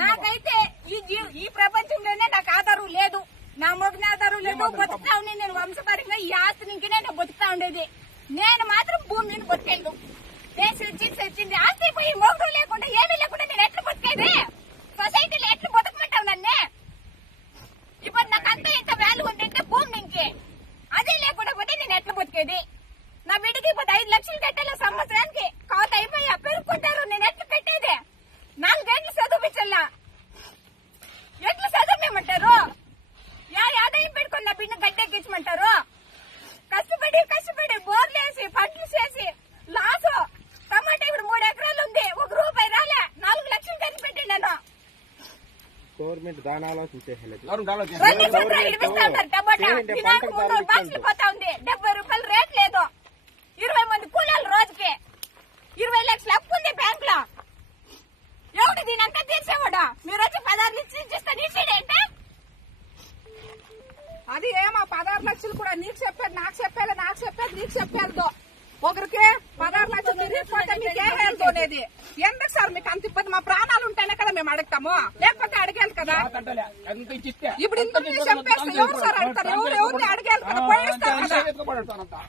నాకైతే ఈ ప్రపంచంలోనే నాకు ఆధారం లేదు, నా మొగ్గిన ఆధారం లేదు. బతుకుతా ఉండే నేను వంశపరంగా ఈ ఆస్తి నుంచి నేను బతుకుతా ఉండేది. నేను మాత్రం భూమిని బతికేదు. నేను సచ్చింది ఆస్తి పోయి మొగ్గు లేకుండా ఏమీ లేకుండా నేను ఎట్లా బతికేది? సొసైటీలో ఎట్లా బతకమంటావు నన్నే? ఇప్పుడు నాకు అంత ఇంత వాల్యూ ఉందంటే భూమి ఇంకే అదే లేకుండా పోతే నేను ఎట్లా బతికేది? నా బిడ్డకి ఇప్పుడు 5 లక్షలు కట్టాలి సంవత్సరానికి. కాత అయిపోయి పెరుగుకుంటారు. నేను ఎట్లా కట్టేది? 4 గంటలు చదివించల్లా ఎట్లా చదవమంటారు? ఆదాయం పెట్టుకుని నా బిడ్డ గడ్డెక్కించమంటారు? కష్టపడి బోర్లేసి పంటలు చేసి లాసు. టమాటా ఇప్పుడు 3 ఎకరాలు ఉంది, 1 రూపాయి రాలే. 4 లక్షలు ఖర్చు పెట్టి నేను గవర్నమెంట్ దాని ఆలోచించేది. టమాటా దినానికి 300 బాక్సులు పోతా ఉంది. 70 రూపాయలు రేట్ లేదు. 20 మంది కూలీలు రోజుకి 20 లక్షలు అప్పు ఉంది బ్యాంక్ లో. ఎవడు దీనంతా తీర్చేవాడు? మీరు వచ్చి 16 లక్షలు ఇస్తే నీకేంటే అది ఏమా 16 లక్షలు కూడా నీకు చెప్పారు, నాకు చెప్పాలి, నీకు చెప్పారు. ఒకరికి 16 లక్షలు తిరిగిపోతే మీకు ఏం వెళ్తూ అనేది? ఎందుకు సార్ మీకు అంత ఇబ్బంది? మా ప్రాణాలు ఉంటేనే కదా మేము అడుగుతాము, లేకపోతే అడిగేది కదా. ఇప్పుడు ఇంత చెప్పేస్తే ఎవరు సార్ అడుగుతారు? ఎవరిని అడిగేది కదా, పోయిస్తారు కదా.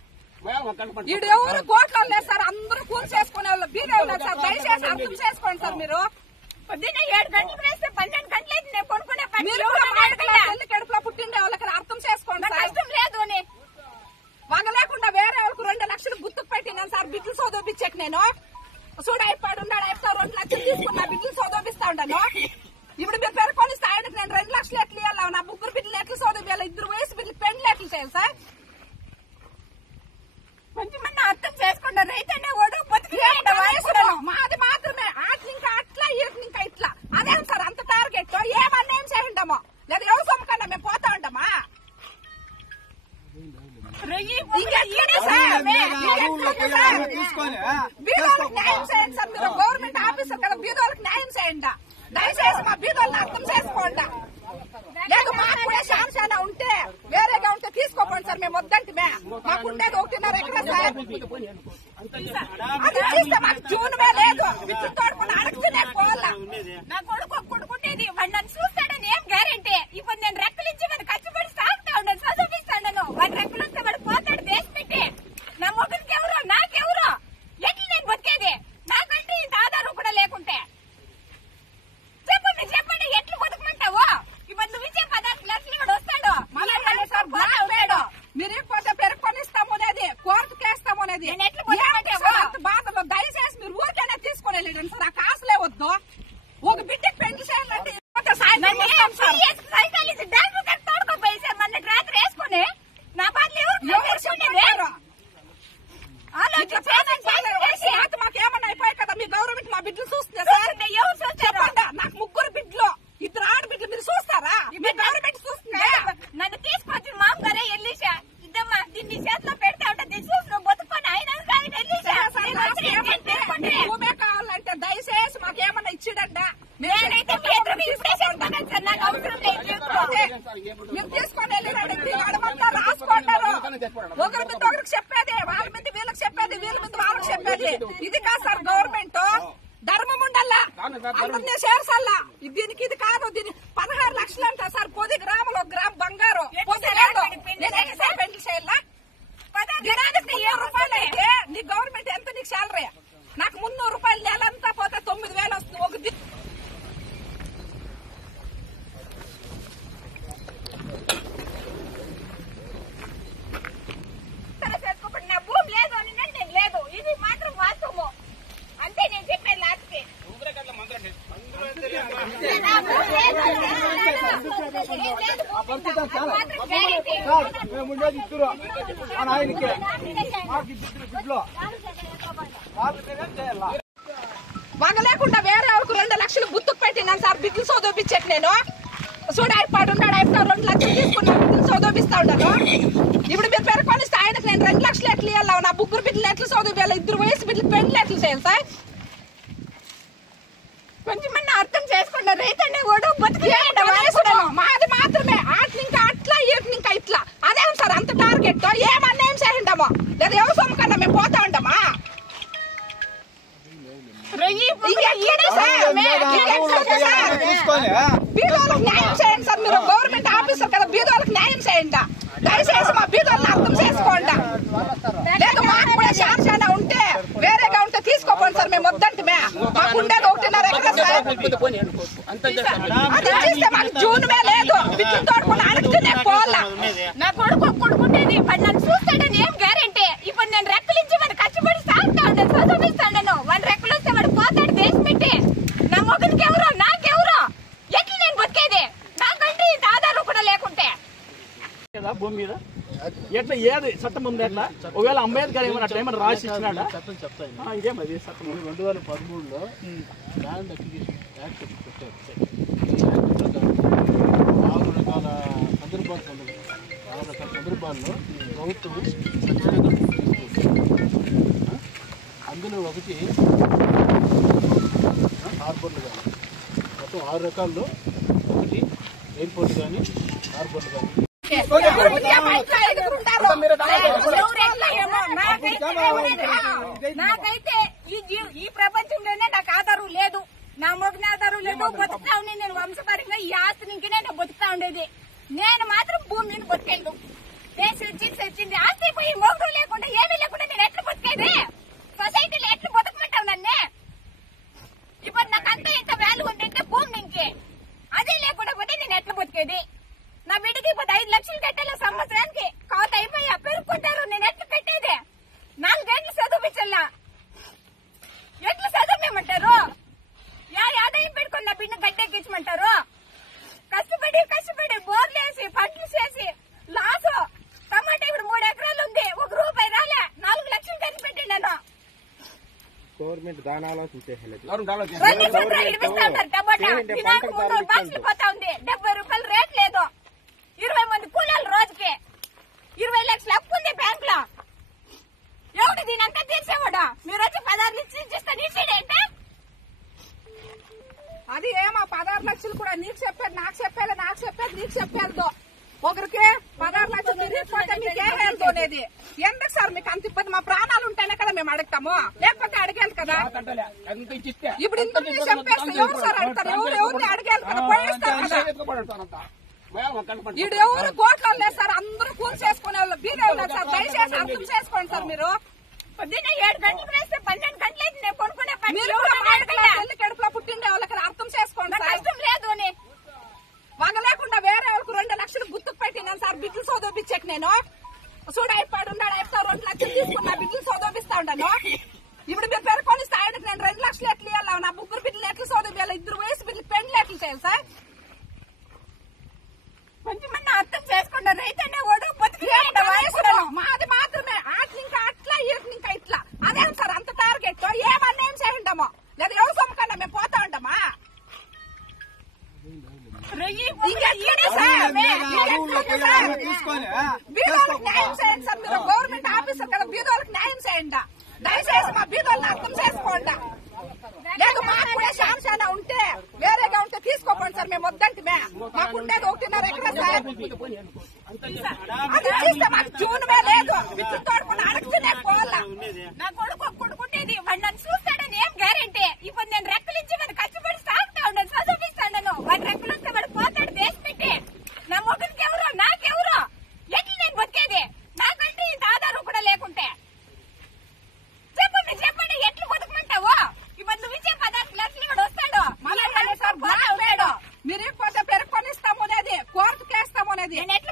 ఈడు ఎవరు కోట్లు లేదు సార్, అందరూ కూలి చేసుకునే వాళ్ళు బీదే ఉన్నారు సార్. దయచేసి అర్థం చేసుకోండి సార్. మీరు పొద్దున్న 7 గంటలకు వేస్తే 12 గంటలైతే నేను కొనుక్కునే పని. తల్లి కడుపులో పుట్టిండే వాళ్ళకి అర్థం చేసుకోండి. కష్టం లేదు అని వగ లేకుండా వేరే వాళ్ళకి 2 లక్షలు గుర్తుకు పెట్టినాను సార్. బిడ్డలు చదివించాక నేను చూడైపాడు ఉన్నాడు, 2 లక్షలు తీసుకున్నా బిడ్డలు చదివిస్తా ఉంటాను. ఇప్పుడు మీరు పెరుకొని స్థాయికి నేను 2 లక్షలు ఎట్లు ఇవ్వాలి? నా 3 బిడ్డలు ఎట్లు చదివియాలి? 2 వయసు బిడ్డలు పెండ్లు ఎట్లు చేయాలి సార్? కొంచెం అర్థం చేసుకుంటా. రైతనే ఓడు మాది మాత్రమే ఇంకా అట్లా ఇంకా ఇట్లా అదేం సార్ అంత టార్గెట్? ఏమన్నా ఏం చేయండమో లేదా ఎవరు సొమ్మకన్నా మేము పోతా ఉంటామా? న్యాయం చేయండి సార్. మీరు గవర్నమెంట్ ఆఫీసర్ కదా, బీదోళ్ళకి న్యాయం చేయండి. దయచేసి మా బీదోళ్ళని అర్థం చేసుకోండి. లేదు మాకు కూడా శాంశాన ఉంటే వేరేగా ఉంటే తీసుకోకండి సార్. మేము వద్దంటే మాకు ఉండేది 1.5 ఎకరా సార్. అది చూస్తే మాకు జూన్మే లేదు. విద్యుత్ తోడుకుని అడుగుతూనే పోవాలా. నా కొడుకు కొడుకుంటేది వాడు నన్ను చూస్తాడని ఏం గ్యారెంటీ? ఇప్పుడు నేను రెక్కలించి వాడు కష్టపడి సాగుతా ఉన్నాను, చదివిస్తాను. వాడి రెక్కలు వస్తే వాడు పోతాడు దేశ పెట్టి. నా మొగ్గునికి ఎవరు నాకెవరు? ఎట్లా నేను బతికేది? నాకంటే ఇంత ఆధారం కూడా లేకుంటే చెప్పండి ఎట్లు బతుకమంటావు? ఇప్పుడు నువ్వు ఇచ్చే 14 లక్షలు వాడు వస్తాడు. మీరు పోతే పెరుకొనిస్తాము అనేది, కోర్టు కేస్తాము అనేది బాధలో. దయచేసి మీరు ఊరికైనా తీసుకుని వెళ్ళండి సార్. ఆ కాసులే వద్దు. ఒక బిడ్డకి పెళ్లి చేయాలంటే తోడుకోపోయి సార్ మన రాత్రి వేసుకుని నా బాధలు ఎవరు మాకేమన్నా అయిపోయాయి కదా. మీ గవర్నమెంట్ మా బిడ్డలు చూస్తుంది సార్. ఎవరు చూస్తారు? నాకు 3 బిడ్డలు, 2 ఆడబిడ్డలు. మీరు చూస్తారా? మీ గవర్నమెంట్ చూస్తుందా? నన్ను తీసుకొచ్చి మామగారే వెళ్ళేసా. ఇద్దమ్మా దీన్ని చేతిలో పెడతా ఉంటే చూసి నువ్వు బతుకొని ఆయన భూమే కావాలంటే దయచేసి మాకేమన్నా ఇచ్చిడంట. నేనైతే నాకు అవసరం లేదు. మీరు తీసుకొని వెళ్ళినండి. అడమంతా రాసుకుంటారు. ఒకరి మీద ఒకరికి చెప్పేది, వాళ్ళ మీద వీళ్ళకి చెప్పేది, వీళ్ళ మీద వాళ్ళకి చెప్పేది. ఇది కాదు సార్ గవర్నమెంట్. ధర్మం ఉండాలా, అందరినీ చేర్చాలా. దీనికి ఇది కాదు. దీని 16 లక్షలు అంట సార్. 10 గ్రాములు 1 గ్రామ్ బంగారు. పెళ్లి చేయాలా? దినానికి 7 రూపాయలు అయితే నీ గవర్నమెంట్ ఎంత నీకు శాలరీ? నాకు 300 రూపాయలు నెలంతా పోతే 9,000 వస్తుంది. ఒక చేసుకోబడి నా భూమి లేదు అని నేను లేదు. ఇది మాత్రం వాస్తవము. అంతే నేను చెప్పాను లాస్ట్కి. వగ లేకుండా వేరే వాళ్ళకి 2 లక్షలు గుర్తుకు పెట్టినాను సార్. బిడ్డలు చదివించాక నేను చూడైపాడు ఉన్నాడు, 2 లక్షలు తీసుకున్నా బిడ్డలు చదివిస్తా ఉన్నాను. ఇప్పుడు మీరు పెరుకొని స్థాయికి నేను 2 లక్షలు ఎట్లు ఇవ్వాలి? నా 3 బిడ్డలు ఎట్లు చదివియాలి? 2 వయసు బిడ్డలు పెళ్లి ఎట్లు చేయాలి సార్? కొంచెం అర్థం చేసుకుంటా. రైతనే ఓడు మాది మాత్రమే ఇంకా అట్లా ఇంకా ఇట్లా అదేం సార్ అంత టార్గెట్? ఏమన్నా ఏం చేయండమో లేదా ఎవరు సొమ్మకన్నా మేము పోతా ఉంటామా? బీదోళ్ళకి న్యాయం చేయండి సార్. మీరు గవర్నమెంట్ ఆఫీసర్ కదా, బీదోళ్ళకి న్యాయం చేయండి. దయచేసి మా బీదోళ్ళని అర్థం చేసుకోండి. లేదు మాకు కూడా శాంతి ఉంటే వేరేగా ఉంటే తీసుకోపోండి సార్. మేము వద్దంటే మాకు ఉండేది 1.5 ఎకరా సార్. అది ఇస్తే మాకు జూన్ లేదు. బిడ్డలు తోడుకుని అడుగుతూనే పోవాలా. నా కొడుకు కొడుకుంటేది నన్ను చూస్తాడని ఏం గ్యారెంటీ? ఇప్పుడు నేను రెక్కలు ఇచ్చి వాడు కష్టపడి సాగుతా ఉంటాను, చదివిస్తాను. వాడు రెక్కలు వస్తే వాడు పోతాడు దేశం పెట్టి. నా మొగనికి ఎవరో నాకెవరో ఎట్లా నేను బతికేది? నాకంటే ఇంత ఆధారం కూడా లేకుంటే భూమి మీద ఎట్లా ఏది చట్టం ఉంది? ఎట్లా ఒకవేళ అంబేద్కర్ ఏమన్నా అట్లా ఏమన్నా రాసి ఇచ్చినాడా? ఇదే మరి చట్టం 2013లో ల్యాండ్ అక్విజిషన్ యాక్ట్ పెట్టారు. 4 రకాల సందర్భాల్లో ప్రభుత్వం అందులో ఒకటి హార్బర్లు కానీ మొత్తం 6 రకాల్లో ఒకటి ఎయిర్పోర్ట్ కానీ హార్బర్లు కానీ. నాకైతే ఈ ప్రపంచంలోనే నాకు ఆధారం లేదు. నా మొగని ఆధారం లేదు. బతుకుతా ఉండే నేను వంశపరంగా ఈ ఆస్తి నుంచి నేను బతుకుతా ఉండేది. నేను మాత్రం భూమిని బతికేదు. తెచ్చింది ఆస్తి పోయి మొగడు లేకుండా ఏమీ లేకుండా నేను ఎట్లా బతికేది? సొసైటీలో ఎట్లా బతకమంటావు నన్నే? ఇప్పుడు నాకు అంత ఇంత వాల్యూ ఉంటే భూమి ఇంకే అదే లేకుండా పోతే నేను ఎట్లా బతికేది? నా బిడ్డకి ఇప్పుడు 5 లక్షలు కట్టాలి సంవత్సరానికి. కాత అయిపోయా పెరుగుకుంటారు. నేను ఎట్లా కట్టేది? 4 గంటలు చదివించల్లా. ఎట్లా చదవమంటారు? ఆదాయం పెట్టుకుని నా బిడ్డ గడ్డెక్కించమంటారు? కష్టపడి బోర్లేసి పంటలు చేసి లాసు. టమాటా ఇప్పుడు 3 ఎకరాలు ఉంది. 1 రూపాయి రాలే. 4 లక్షలు ఖర్చు పెట్టింది నేను. గవర్నమెంట్ దాని ఆలోచించేయలేదు. 2 సంవత్సరాలు ఇడిపిస్తా ఉన్నారు టమాటా. దినానికి 300 బాక్సులు పోతా ఉంది. 70 రూపాయలు రేట్ లేదు. 20 మంది కూలీలు రోజుకి. 20 లక్షలు అప్పు ఉంది బ్యాంక్ లో. ఎవడు దీనంతా తీర్చేవాడు? మీరు వచ్చి 16 ఇచ్చిస్తాను ఇచ్చేదేంటే? అది ఏమో 16 లక్షలు కూడా నీకు చెప్పారు, నాకు చెప్పాలి, నీకు చెప్పారు. ఒకరికి 16 లక్షలు తిరిగిపోతే మీకు ఏం వెళ్తూ అనేది? ఎందుకు సార్ మీకు అంత ఇబ్బంది? మా ప్రాణాలు ఉంటేనే కదా మేము అడుగుతాము, లేకపోతే అడిగేది కదా. ఇప్పుడు ఇంత చెప్పేస్తే ఎవరు సార్ అడుగుతారు? ఎవరిని అడిగేది కదా, పోయిస్తారు కదా. ఈడు ఎవరు కోట్లు లేదు సార్. అందరూ కూలి చేసుకునే వాళ్ళు బీదే ఉన్నారు సార్. దయచేసి అర్థం చేసుకోండి సార్. మీరు పొద్దున్న 7 గంటలకు వేస్తే 12 గంటలైతే నేను కొనుక్కునే పని. మీరు కడుపులో పుట్టిండే వాళ్ళకి అర్థం చేసుకోండి. కష్టం లేదు అని వాళ్ళ లేకుండా వేరే వాళ్ళకి 2 లక్షలు గుర్తుకు పెట్టినాను సార్. బిడ్డలు చదివించకు నేను చూడ అయిపోయాడు ఉన్నాడు. 2 లక్షలు తీసుకున్నా బిడ్డలు చదివిస్తా ఉంటాను. ఇప్పుడు మీరు పెరుకొని స్థాయికి నేను 2 లక్షలు ఎట్లు ఇవ్వాలి? నా 3 బిడ్డలు ఎట్లు చదివేయాలి? 2 వయసు బిడ్డలు పెండ్లు ఎట్లు చేయాలి సార్? కొంచెం అర్థం చేసుకున్న రైతనే ఓడు మాది మాత్రమే. ఇంకా అట్లా ఇంకా ఇట్లా అదేం సార్ అంత టార్గెట్? ఏమన్నా ఏం చేయండమో లేదా ఎవరు సొమ్మకన్నా మేము పోతా ఉంటామా? బీదోళ్ళకి న్యాయం చేయండి సార్. మీరు గవర్నమెంట్ ఆఫీసర్ కదా, బీదోళ్ళకి న్యాయం చేయండి. దయచేసి మా బీదోళ్ళని అర్థం చేసుకోండి. లేదు మాకు కూడా శాంతి ఉంటే వేరేగా ఉంటే తీసుకోపోండి సార్. మేము వద్దంటే మాకు ఉండేది 1.5 ఎకరా సార్. అది ఇస్తే మాకు జూన్ లేదు. బిడ్డలు తోడుకుని అడుగుతూనే పోవాలా. నా కొడుకు కొడుకుంటేది వాడు నన్ను చూస్తాడని ఏం గ్యారెంటీ? ఇప్పుడు నేను రెక్కలు ఇచ్చి వాడు కష్టపడి సాగుతా ఉన్నాను, చదివిస్తాను. వాడు రెక్కలు వస్తే వాడు పోతాడు దేశం పెట్టి. నా మొగనికి ఎవరో నాకెవరో ఎట్లా నేను బతికేది? నాకంటే ఇంత ఆధారం కూడా లేకుంటే చెప్పండి ఎట్లు బతుకమంటావు? ఇప్పుడు నువ్వు ఇచ్చే 16 లక్షలు వాడు వస్తాడు. మళ్ళీ సార్ బాగా మీరు పోతే పెరుక్కొని ఇస్తాము అనేది, కోర్టుకి వేస్తాము అనేది. నేను ఎట్లా